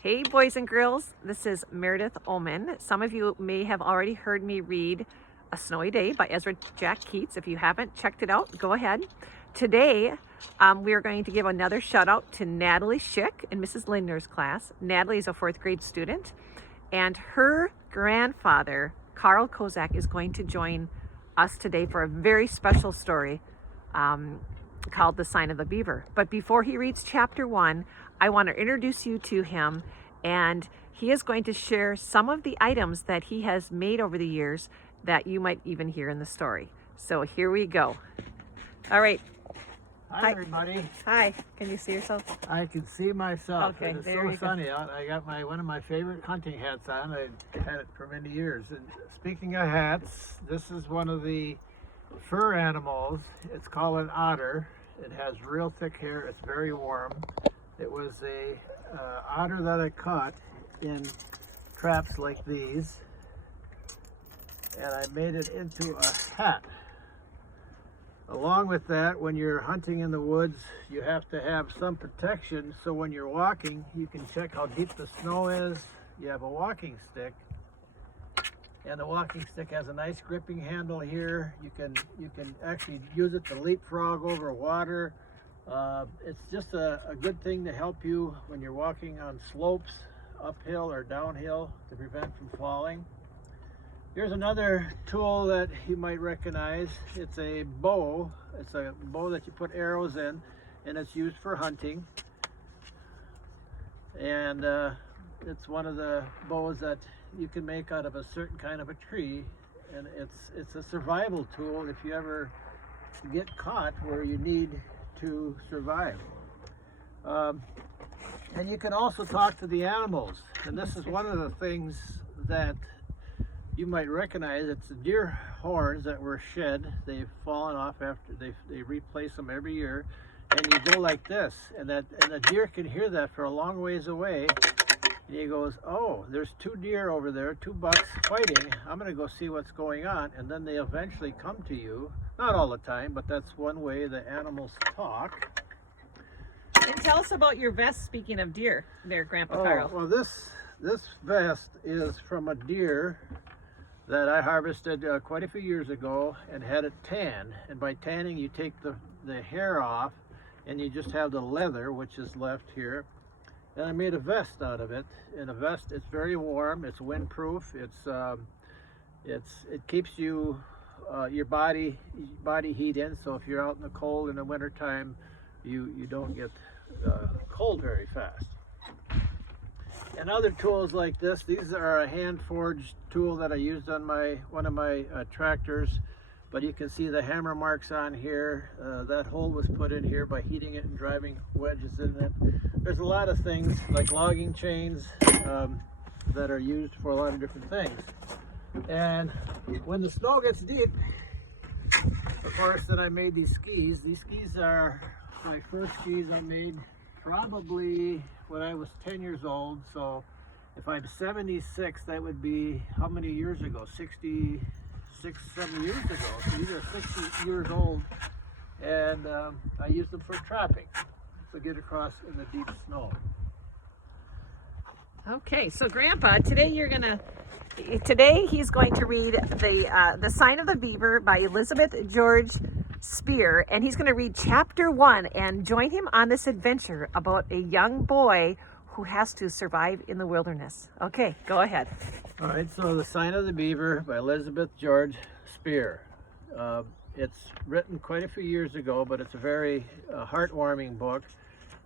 Hey boys and girls, this is Meredith Ullman. Some of you may have already heard me read A Snowy Day by Ezra Jack Keats. If you haven't checked it out, go ahead. Today, we are going to give another shout out to Natalie Schick in Mrs. Lindner's class. Natalie is a 4th grade student, and her grandfather, Carl Kozak, is going to join us today for a very special story called The Sign of the Beaver. But before he reads chapter 1, I want to introduce you to him, and he is going to share some of the items that he has made over the years that you might even hear in the story. So here we go. All right. Hi, everybody. Hi. Can you see yourself? I can see myself. Okay, It's there so you go. sunny out. I got one of my favorite hunting hats on. I've had it for many years. And speaking of hats, this is one of the fur animals. It's called an otter. It has real thick hair. It's very warm. It was a otter that I caught in traps like these, and I made it into a hat. Along with that, when you're hunting in the woods, you have to have some protection, so when you're walking, you can check how deep the snow is. You have a walking stick, and the walking stick has a nice gripping handle here. You can actually use it to leapfrog over water. It's just a good thing to help you when you're walking on slopes, uphill or downhill, to prevent from falling. Here's another tool that you might recognize. It's a bow. It's a bow that you put arrows in, and it's used for hunting. And it's one of the bows that you can make out of a certain kind of a tree, and it's a survival tool if you ever get caught where you need to survive. And you can also talk to the animals, and this is one of the things that you might recognize. It's the deer horns that were shed. They've fallen off after they replace them every year, and you go like this, and the deer can hear that for a long ways away, and he goes, oh, there's 2 deer over there, 2 bucks fighting. I'm gonna go see what's going on, and then they eventually come to you. Not all the time, but that's one way the animals talk. And tell us about your vest, speaking of deer, there, Grandpa Carl. Well, this vest is from a deer that I harvested quite a few years ago and had it tanned. And by tanning, you take the hair off, and you just have the leather, which is left here. And I made a vest out of it. And a vest, it's very warm, it's windproof, it keeps you your body heat in, so if you're out in the cold in the winter time, you don't get cold very fast. And other tools like this, these are a hand forged tool that I used on one of my tractors, but you can see the hammer marks on here. That hole was put in here by heating it and driving wedges in it. There's a lot of things like logging chains that are used for a lot of different things. And when the snow gets deep, of course, then I made these skis. These skis are my first skis I made probably when I was 10 years old. So if I'm 76, that would be how many years ago? 66, 7 years ago. So these are 60 years old, and I use them for trapping to get across in the deep snow. Okay, so Grandpa, today he's going to read the Sign of the Beaver by Elizabeth George Spear, and he's going to read chapter 1 and join him on this adventure about a young boy who has to survive in the wilderness. Okay, go ahead. All right, so The Sign of the Beaver by Elizabeth George Spear. It's written quite a few years ago, but it's a very heartwarming book.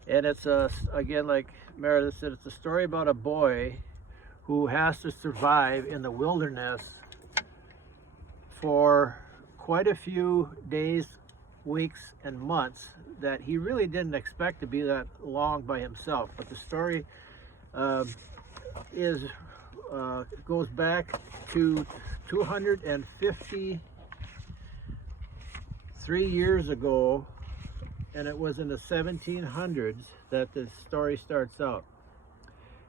And it's, again, like Meredith said, it's a story about a boy who has to survive in the wilderness for quite a few days, weeks, and months that he really didn't expect to be that long by himself. But the story goes back to 253 years ago, and it was in the 1700s that the story starts out.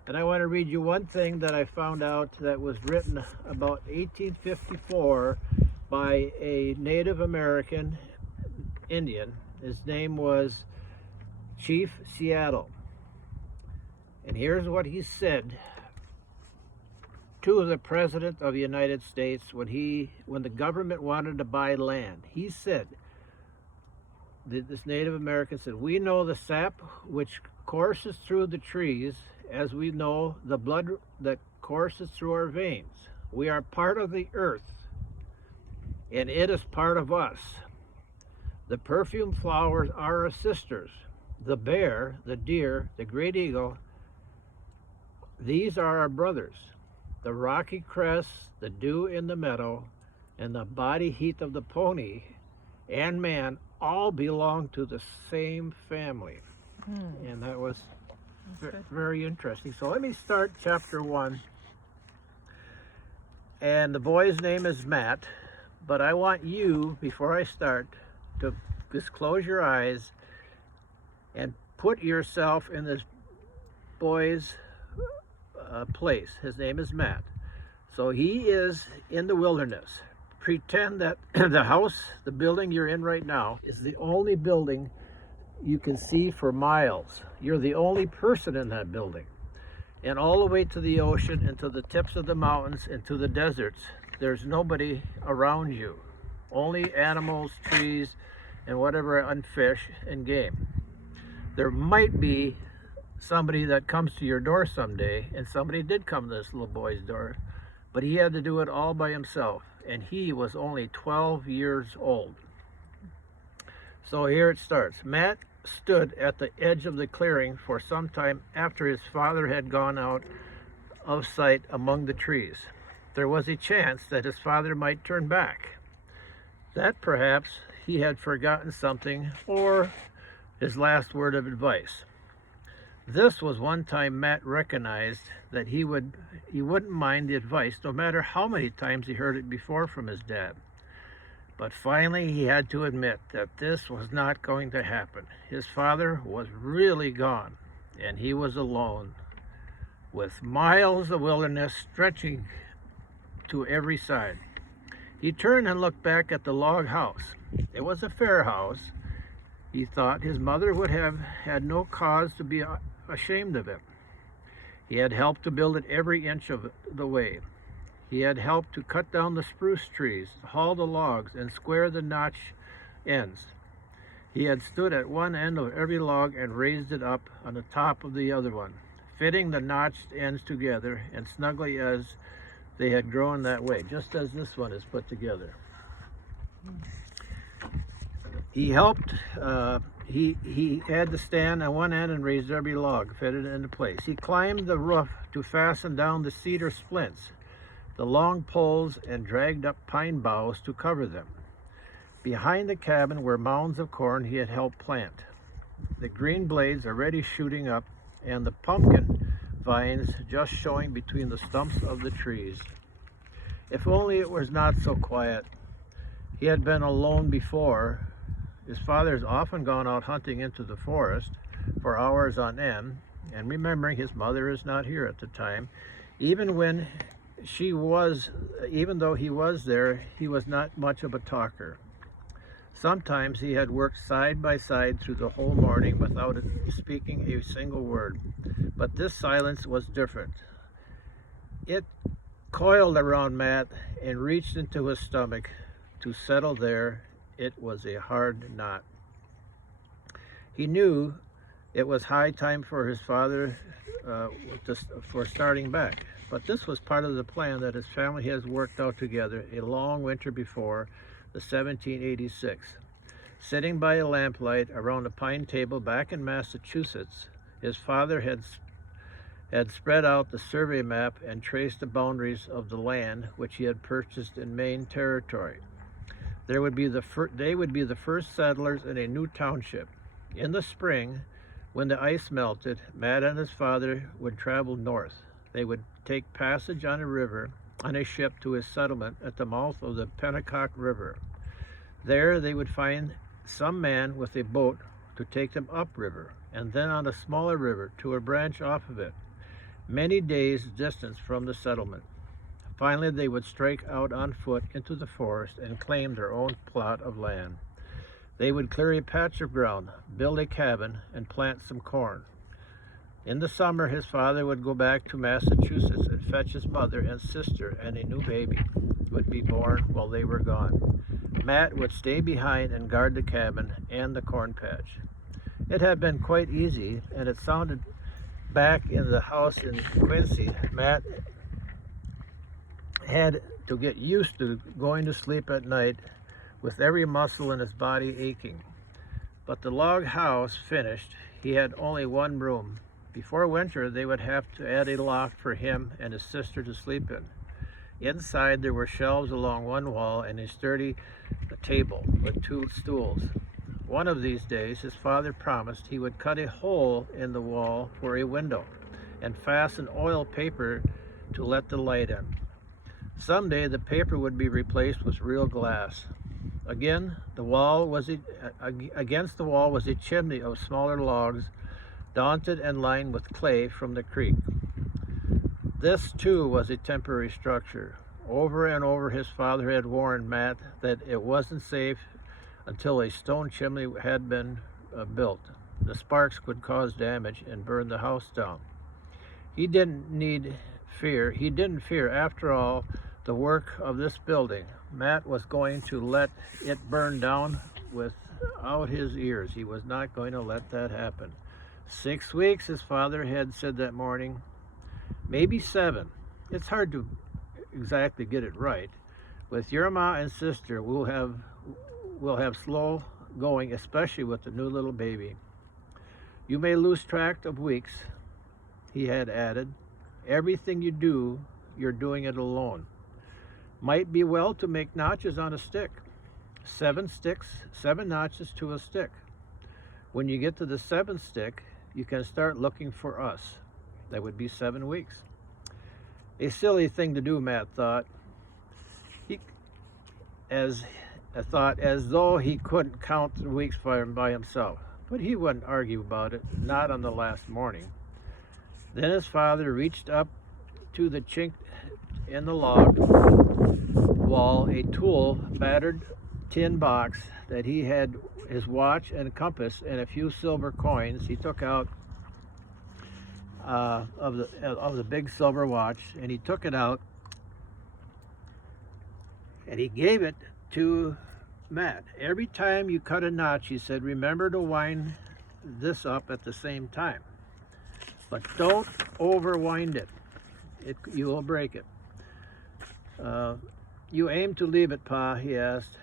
And I want to read you one thing that I found out that was written about 1854 by a Native American Indian. His name was Chief Seattle. And here's what he said to the President of the United States when the government wanted to buy land. He said, this Native American said, "We know the sap which courses through the trees, as we know the blood that courses through our veins. We are part of the earth, and it is part of us. The perfume flowers are our sisters. The bear, the deer, the great eagle, these are our brothers. The rocky crests, the dew in the meadow, and the body heat of the pony and man all belong to the same family." And that was very interesting. So let me start chapter 1. And the boy's name is Matt, but I want you, before I start, to just close your eyes and put yourself in this boy's place. His name is Matt. So he is in the wilderness. Pretend that the house, the building you're in right now, is the only building you can see for miles. You're the only person in that building. And all the way to the ocean and to the tips of the mountains and to the deserts, there's nobody around you. Only animals, trees, and whatever, and fish and game. There might be somebody that comes to your door someday, and somebody did come to this little boy's door, but he had to do it all by himself, and he was only 12 years old. So here it starts. Matt stood at the edge of the clearing for some time after his father had gone out of sight among the trees. There was a chance that his father might turn back, that perhaps he had forgotten something or his last word of advice. This was one time Matt recognized that he wouldn't mind the advice no matter how many times he heard it before from his dad. But finally he had to admit that this was not going to happen. His father was really gone, and he was alone, with miles of wilderness stretching to every side. He turned and looked back at the log house. It was a fair house. He thought his mother would have had no cause to be ashamed of him. He had helped to build it every inch of the way. He had helped to cut down the spruce trees, haul the logs, and square the notch ends. He had stood at one end of every log and raised it up on the top of the other one, fitting the notched ends together and snugly as they had grown that way, just as this one is put together. He helped, he had to stand on one end and raise every log, fitted into place. He climbed the roof to fasten down the cedar splints, the long poles, and dragged up pine boughs to cover them. Behind the cabin were mounds of corn he had helped plant, the green blades already shooting up, and the pumpkin vines just showing between the stumps of the trees. If only it was not so quiet. He had been alone before. His father has often gone out hunting into the forest for hours on end, and remembering his mother is not here at the time, even though he was there, he was not much of a talker. Sometimes he had worked side by side through the whole morning without speaking a single word. But this silence was different. It coiled around Matt and reached into his stomach to settle there. It was a hard knot. He knew it was high time for his father for starting back. But this was part of the plan that his family has worked out together a long winter before, the 1786. Sitting by a lamplight around a pine table back in Massachusetts, his father had spread out the survey map and traced the boundaries of the land which he had purchased in Maine territory. They would be the first settlers in a new township. In the spring, when the ice melted, Matt and his father would travel north. They would take passage on a ship to his settlement at the mouth of the Pennacock River. There they would find some man with a boat to take them upriver, and then on a smaller river to a branch off of it, many days' distance from the settlement. Finally, they would strike out on foot into the forest and claim their own plot of land. They would clear a patch of ground, build a cabin, and plant some corn. In the summer, his father would go back to Massachusetts and fetch his mother and sister, and a new baby would be born while they were gone. Matt would stay behind and guard the cabin and the corn patch. It had been quite easy, and it sounded back in the house in Quincy. Matt had to get used to going to sleep at night with every muscle in his body aching. But the log house finished, he had only one room. Before winter, they would have to add a loft for him and his sister to sleep in. Inside, there were shelves along one wall and a sturdy table with 2 stools. One of these days, his father promised he would cut a hole in the wall for a window and fasten oil paper to let the light in. Someday, the paper would be replaced with real glass. Against the wall was a chimney of smaller logs, daunted and lined with clay from the creek. This, too, was a temporary structure. Over and over, his father had warned Matt that it wasn't safe until a stone chimney had been built. The sparks could cause damage and burn the house down. He didn't fear, after all, the work of this building. Matt was going to let it burn down without his ears. He was not going to let that happen. 6 weeks, his father had said that morning. Maybe 7. It's hard to exactly get it right. With your ma and sister, we'll have slow going, especially with the new little baby. You may lose track of weeks, he had added. Everything you do, you're doing it alone. Might be well to make notches on a stick. 7 sticks, 7 notches to a stick. When you get to the 7th stick, you can start looking for us. That would be 7 weeks. A silly thing to do, Matt thought. As though he couldn't count the weeks by himself. But he wouldn't argue about it, not on the last morning. Then his father reached up to the chink in the log wall, a tool, battered tin box that he had his watch and compass and a few silver coins. He took out of the big silver watch, and he took it out and he gave it to Matt. Every time you cut a notch, he said, remember to wind this up at the same time, but don't overwind it. You will break it. You aim to leave it, Pa, he asked.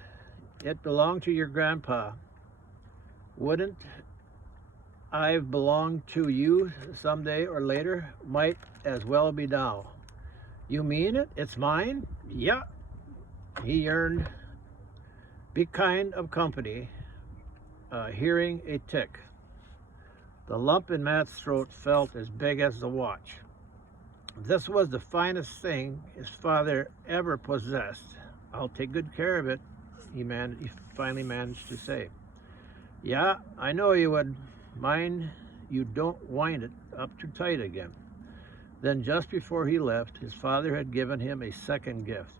It belonged to your grandpa. Wouldn't I've belonged to you someday or later? Might as well be now. You mean it? It's mine? Yeah. He yearned. Be kind of company, hearing a tick. The lump in Matt's throat felt as big as the watch. This was the finest thing his father ever possessed. I'll take good care of it, he finally managed to say. Yeah, I know you would. Mind you don't wind it up too tight again. Then just before he left, his father had given him a second gift.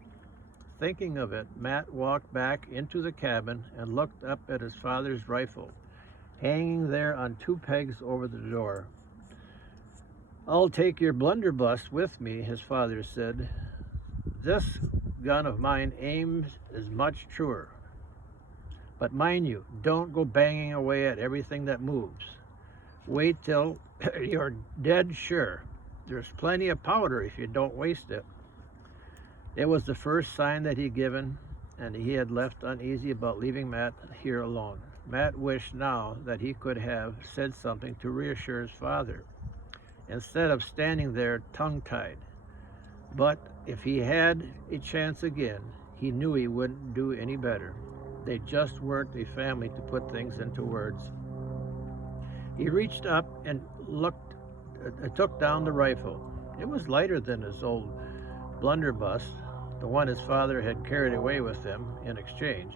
Thinking of it, Matt walked back into the cabin and looked up at his father's rifle, hanging there on 2 pegs over the door. I'll take your blunderbuss with me, his father said. This gun of mine aims as much truer. But mind you, don't go banging away at everything that moves. Wait till you're dead sure. There's plenty of powder if you don't waste it. It was the first sign that he'd given, and he had left uneasy about leaving Matt here alone. Matt wished now that he could have said something to reassure his father, instead of standing there tongue-tied. But if he had a chance again, he knew he wouldn't do any better. They just weren't a family to put things into words. He reached up and took down the rifle. It was lighter than his old blunderbuss, the one his father had carried away with him in exchange.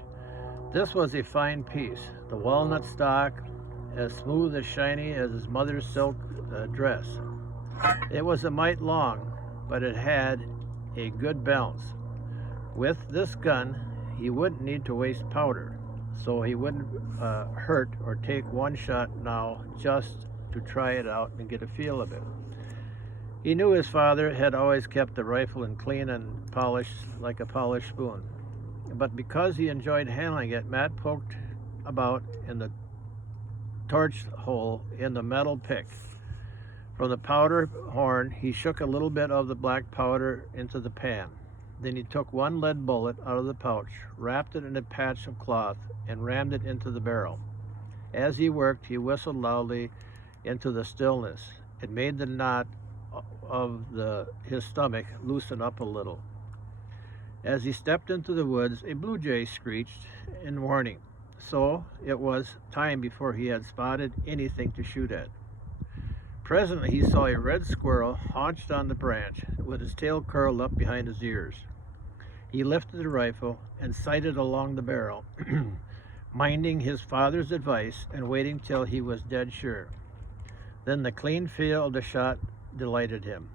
This was a fine piece, the walnut stock, as smooth as shiny as his mother's silk dress. It was a mite long, but it had a good balance. With this gun, he wouldn't need to waste powder, so he wouldn't hurt or take one shot now just to try it out and get a feel of it. He knew his father had always kept the rifle in clean and polished like a polished spoon. But because he enjoyed handling it, Matt poked about in the torch hole in the metal pick. From the powder horn, he shook a little bit of the black powder into the pan. Then he took one lead bullet out of the pouch, wrapped it in a patch of cloth, and rammed it into the barrel. As he worked, he whistled loudly into the stillness. It made the knot of his stomach loosen up a little. As he stepped into the woods, a blue jay screeched in warning. So it was time before he had spotted anything to shoot at. Presently he saw a red squirrel haunched on the branch with his tail curled up behind his ears. He lifted the rifle and sighted along the barrel, minding his father's advice and waiting till he was dead sure. Then the clean feel of the shot delighted him.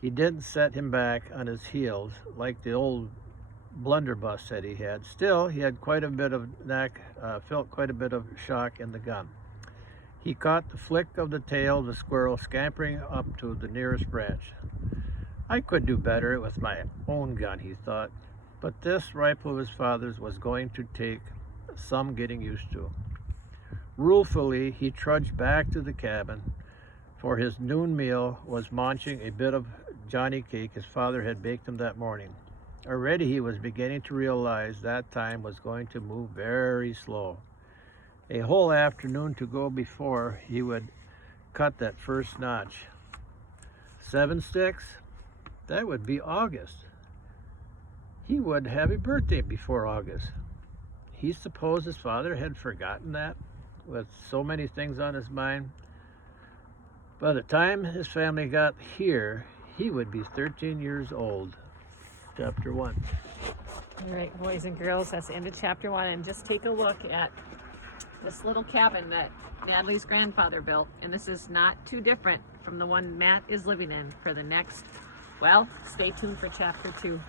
He didn't set him back on his heels like the old blunderbuss said he had. Still, he had quite a bit of felt quite a bit of shock in the gun. He caught the flick of the tail of the squirrel scampering up to the nearest branch. I could do better with my own gun, he thought, but this rifle of his father's was going to take some getting used to. Ruefully, he trudged back to the cabin, for his noon meal was munching a bit of Johnny cake his father had baked him that morning. Already he was beginning to realize that time was going to move very slow. A whole afternoon to go before he would cut that first notch. 7 sticks? That would be August. He would have a birthday before August. He supposed his father had forgotten that, with so many things on his mind. By the time his family got here, he would be 13 years old. Chapter 1. All right, boys and girls, that's the end of chapter 1. And just take a look at this little cabin that Natalie's grandfather built. And this is not too different from the one Matt is living in for the next, well, stay tuned for chapter 2.